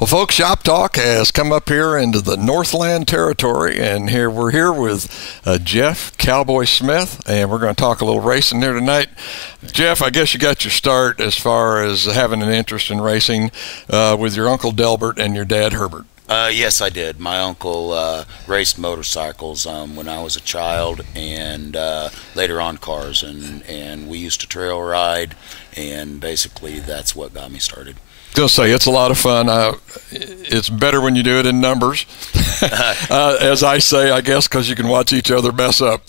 Well, folks, Shop Talk has come up here into the Northland territory, and we're here with Jeff Cowboy Smith, and we're going to talk a little racing here tonight. Jeff, I guess you got your start as far as having an interest in racing with your uncle Delbert and your dad Herbert. Yes, I did. My uncle raced motorcycles when I was a child, and later on cars, and we used to trail ride, and basically that's what got me started. Gonna say it's a lot of fun. It's better when you do it in numbers, as I say, I guess, because you can watch each other mess up.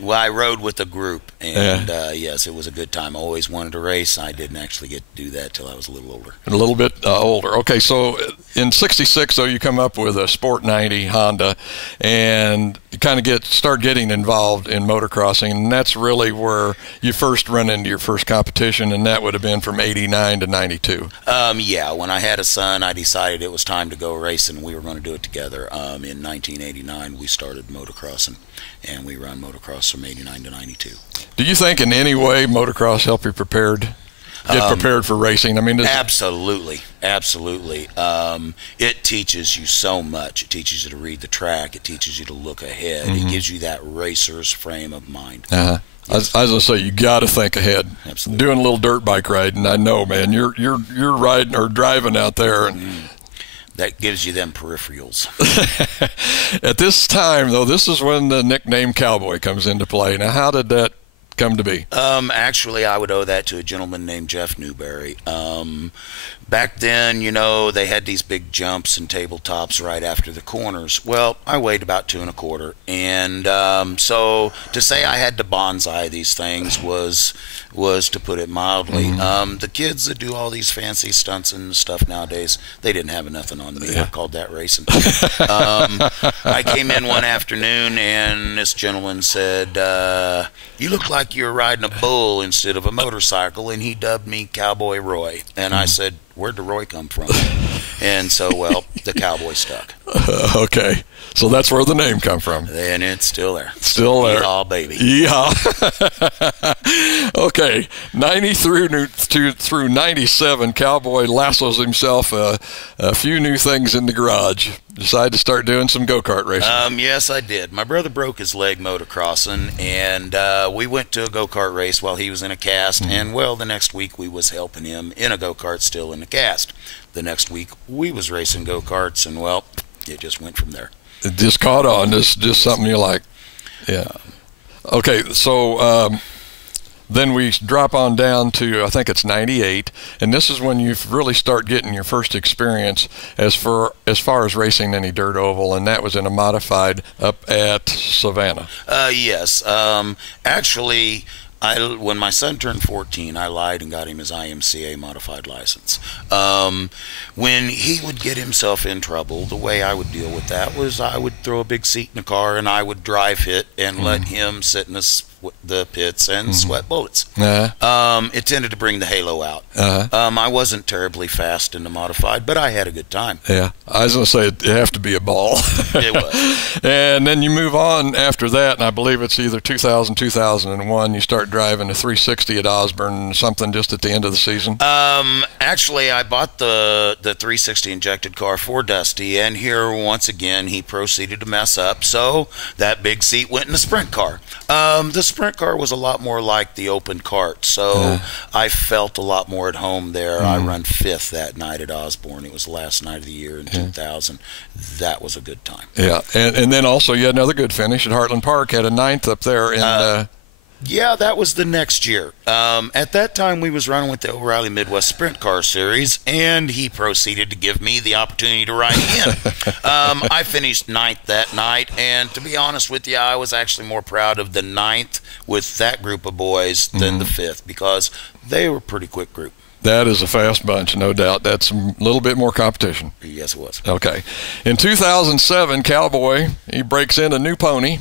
Well, I rode with a group, and yes, it was a good time. I always wanted to race. I didn't actually get to do that till I was a little older. A little bit older. Okay, so in '66, though, you come up with a Sport 90 Honda, and you kind of start getting involved in motocrossing, and that's really where you first run into your first competition, and that would have been from '89 to '92. Yeah, when I had a son, I decided it was time to go racing, and we were going to do it together. In 1989, we started motocrossing, and we ran motocross from '89 to '92. Do you think in any way motocross helped you get prepared for racing? I mean, absolutely. It teaches you so much. It teaches you to read the track. It teaches you to look ahead. It gives you that racer's frame of mind. Yes. I was going to say, you got to think ahead. Absolutely. Doing a little dirt bike riding, I know, man. You're riding or driving out there, and that gives you them peripherals. At this time, though, this is when the nickname Cowboy comes into play. Now, how did that come to be? Actually, I would owe that to a gentleman named Jeff Newberry. Back then, they had these big jumps and tabletops right after the corners. Well, I weighed about 2 1/4, and so to say I had to bonsai these things was to put it mildly. The kids that do all these fancy stunts and stuff nowadays, they didn't have nothing on me. I called that racing. I came in one afternoon, and this gentleman said, "You look like you're riding a bull instead of a motorcycle," and he dubbed me Cowboy Roy. And I said, "Where'd the Roy come from?" And so, well, the Cowboy stuck. Okay. So that's where the name come from. And it's still there. Still there. Yeehaw, baby. Yeehaw. Okay. 90 through 97, Cowboy lassos himself a few new things in the garage. Decided to start doing some go-kart racing. Yes, I did. My brother broke his leg motocrossing, and we went to a go-kart race while he was in a cast. And, well, the next week we was helping him in a go-kart still in the cast. The next week we was racing go-karts, and, well, it just went from there. It just caught on. Just something you like. Yeah. Okay, so then we drop on down to, I think it's 98, and this is when you really start getting your first experience as far as racing any dirt oval, and that was in a modified up at Savannah. Yes. Actually, when my son turned 14, I lied and got him his IMCA modified license. When he would get himself in trouble, the way I would deal with that was I would throw a big seat in the car, and I would drive it and let him sit in the pits and sweat bullets. It tended to bring the halo out. I wasn't terribly fast in the modified, but I had a good time. Yeah, I was going to say it have to be a ball. It was. And then you move on after that, and I believe it's either 2000, 2001, you start driving a 360 at Osborne, something just at the end of the season. Actually, I bought the 360 injected car for Dusty, and here once again he proceeded to mess up, so that big seat went in the sprint car. The sprint car was a lot more like the open cart, so I felt a lot more at home there. I run 5th that night at Osborne. It was the last night of the year in 2000. That was a good time. Yeah, and then also you had another good finish at Heartland Park, had a 9th up there in yeah, that was the next year. At that time, we was running with the O'Reilly Midwest Sprint Car Series, and he proceeded to give me the opportunity to ride again. I finished 9th that night, and to be honest with you, I was actually more proud of the 9th with that group of boys than the 5th, because they were a pretty quick group. That is a fast bunch, no doubt. That's a little bit more competition. Yes, it was. Okay. In 2007, Cowboy, he breaks in a new pony.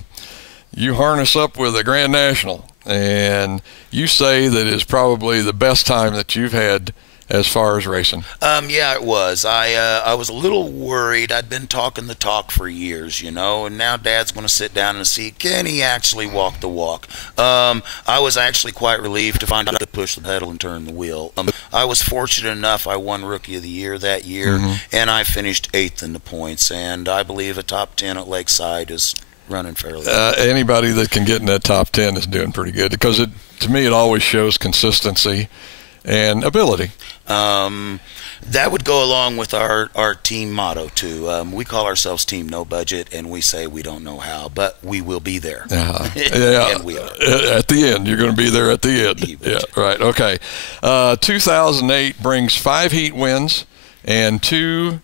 You harness up with a Grand National, and you say that is probably the best time that you've had as far as racing. Yeah, it was. I was a little worried. I'd been talking the talk for years, and now Dad's going to sit down and see, can he actually walk the walk? I was actually quite relieved to find out I could push the pedal and turn the wheel. I was fortunate enough. I won Rookie of the Year that year, and I finished 8th in the points. And I believe a top 10 at Lakeside is running fairly well. Anybody that can get in that top 10 is doing pretty good, because to me it always shows consistency and ability. That would go along with our team motto too. We call ourselves Team No Budget, and we say we don't know how, but we will be there. Yeah, and we are. At the end, you're going to be there at the end. Yeah, right. Okay. 2008 brings 5 heat wins and 2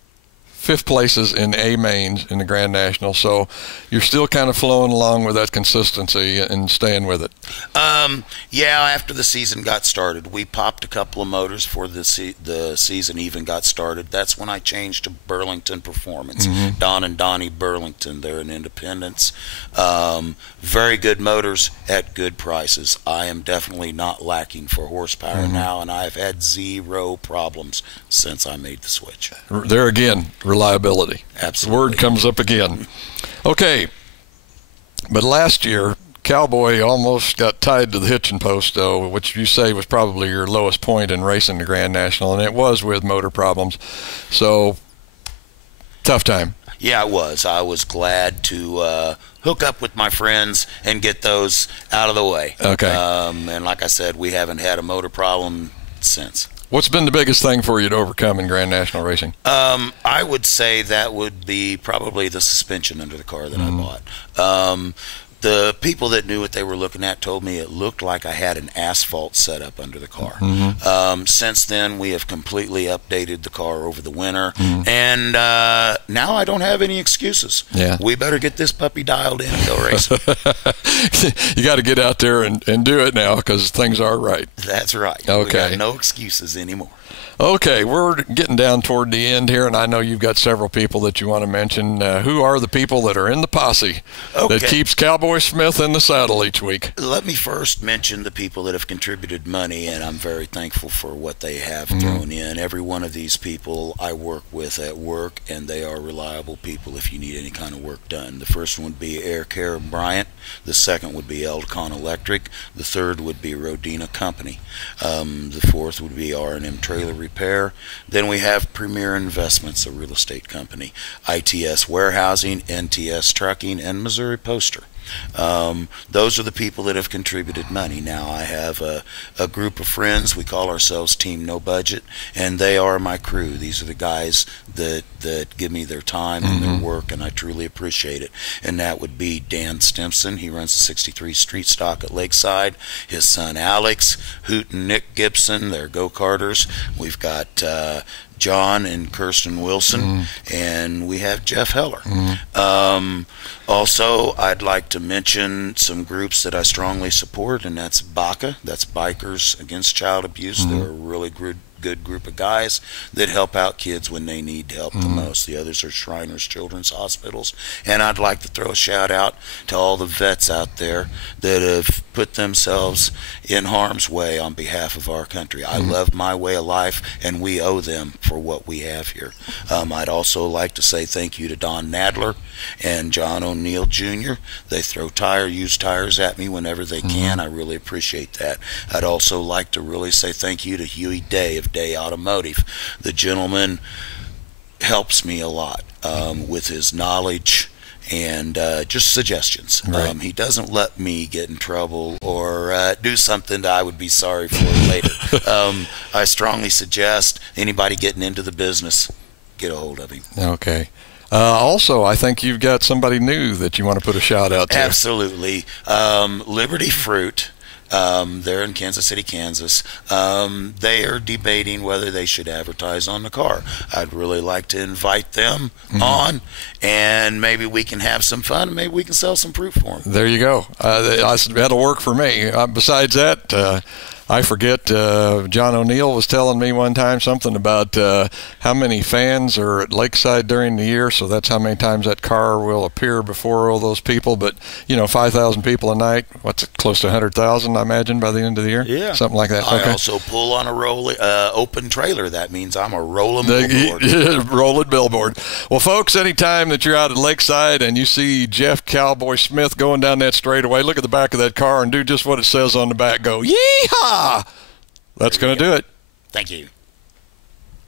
fifth places in A mains in the Grand National, so you're still kind of flowing along with that consistency and staying with it. Yeah, after the season got started, we popped a couple of motors before the season even got started. That's when I changed to Burlington Performance. Don and Donnie Burlington, they're in Independence. Very good motors at good prices. I am definitely not lacking for horsepower now, and I've had 0 problems since I made the switch. There again, reliability. Absolutely. The word comes up again. Okay, but last year, Cowboy almost got tied to the hitching post, though, which you say was probably your lowest point in racing the Grand National, and it was with motor problems. So, tough time. Yeah, it was. I was glad to hook up with my friends and get those out of the way. Okay. And like I said, we haven't had a motor problem since. What's been the biggest thing for you to overcome in Grand National racing? I would say that would be probably the suspension under the car that I bought. The people that knew what they were looking at told me it looked like I had an asphalt setup under the car. Since then, we have completely updated the car over the winter, and now I don't have any excuses. Yeah. We better get this puppy dialed in and go racing. You got to get out there and do it now, because things are right. That's right. Okay. We got no excuses anymore. Okay, we're getting down toward the end here, and I know you've got several people that you want to mention. Who are the people that are in the posse that keeps Cowboy Smith in the saddle each week? Let me first mention the people that have contributed money, and I'm very thankful for what they have thrown in. Every one of these people I work with at work, and they are reliable people if you need any kind of work done. The first one would be Air Care Bryant. The second would be Eldcon Electric. The third would be Rodina Company. The fourth would be R&M Trailer Repair. Then we have Premier Investments, a real estate company, ITS Warehousing, NTS Trucking, and Missouri Poster. Those are the people that have contributed money. Now I have a group of friends. We call ourselves Team No Budget, and they are my crew. These are the guys that give me their time and their work, and I truly appreciate it. And that would be Dan Stimson. He runs the 63 Street Stock at Lakeside. His son Alex, Hoot and Nick Gibson, they're go-karters. We've got John and Kirsten Wilson, and we have Jeff Heller. Also, I'd like to mention some groups that I strongly support, and that's BACA, that's Bikers Against Child Abuse. They're a really good group of guys that help out kids when they need help the most. The others are Shriners Children's Hospitals. And I'd like to throw a shout out to all the vets out there that have put themselves in harm's way on behalf of our country. I love my way of life, and we owe them for what we have here. I'd also like to say thank you to Don Nadler and John O'Neill Jr. They throw used tires at me whenever they can. I really appreciate that. I'd also like to really say thank you to Huey Day of Day Automotive. The gentleman helps me a lot with his knowledge and just suggestions. Right. He doesn't let me get in trouble or do something that I would be sorry for later. I strongly suggest anybody getting into the business, get a hold of him. Okay. Also, I think you've got somebody new that you want to put a shout out to. Absolutely. Liberty Fruit. They're in Kansas City, Kansas. They are debating whether they should advertise on the car. I'd really like to invite them on, and maybe we can have some fun, and maybe we can sell some fruit for them. There you go. That'll work for me. Besides that, I forget, John O'Neill was telling me one time something about how many fans are at Lakeside during the year, so that's how many times that car will appear before all those people. But, 5,000 people a night, what's it, close to 100,000, I imagine, by the end of the year? Yeah. Something like that. I also pull on a open trailer. That means I'm a rolling billboard. Rolling billboard. Well, folks, anytime that you're out at Lakeside and you see Jeff Cowboy Smith going down that straightaway, look at the back of that car and do just what it says on the back. Go, yeehaw! That's going to do it. Thank you.